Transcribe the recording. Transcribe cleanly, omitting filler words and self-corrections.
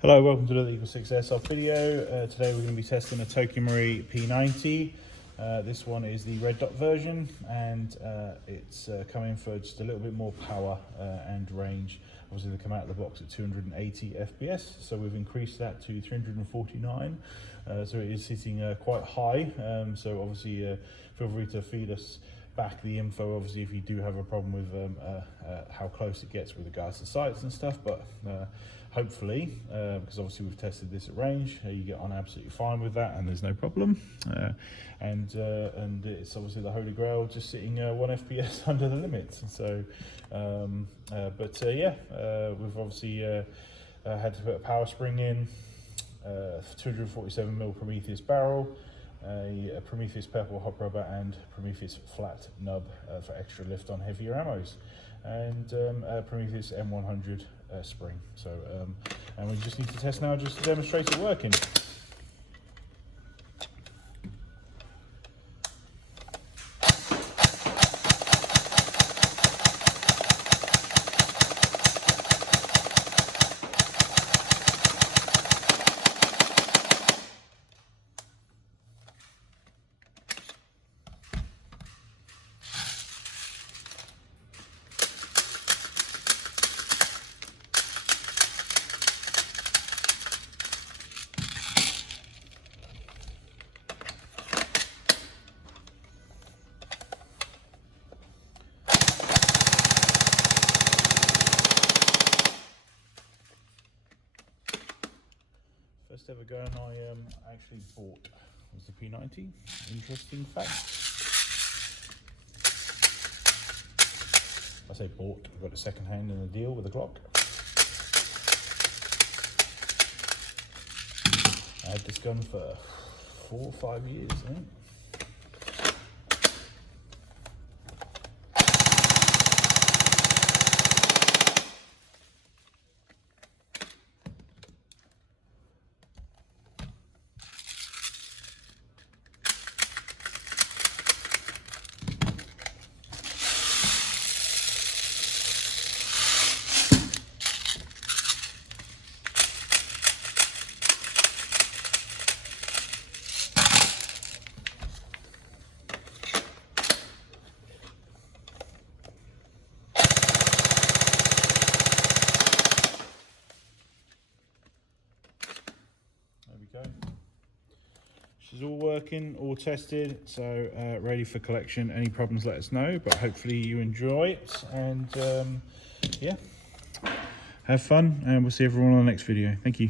Hello, welcome to the Lipo 6 Airsoft video. Today we're going to be testing a TM P90. This one is the red dot version, and it's coming for just a little bit more power and range. Obviously they come out of the box at 280 FPS, so we've increased that to 349. So it is sitting quite high, so obviously feel free to feed us back the info, obviously, if you do have a problem with how close it gets with regards to sights and stuff, but hopefully, because obviously we've tested this at range, you get on absolutely fine with that and there's no problem. And it's obviously the holy grail, just sitting 1 FPS under the limit. So we've obviously had to put a power spring in, 247mm Prometheus barrel, a Prometheus purple hop rubber, and Prometheus Flat Nub for extra lift on heavier ammos, and a Prometheus M100 spring. So and we just need to test now just to demonstrate it working. First ever gun I actually bought was the P90. Interesting fact. I say bought, I got it second hand in a deal with a Glock. I had this gun for 4 or 5 years, I think. Go. She's all working, all tested, so ready for collection. Any problems, let us know, but hopefully you enjoy it, and yeah, have fun, and we'll see everyone on the next video. Thank you.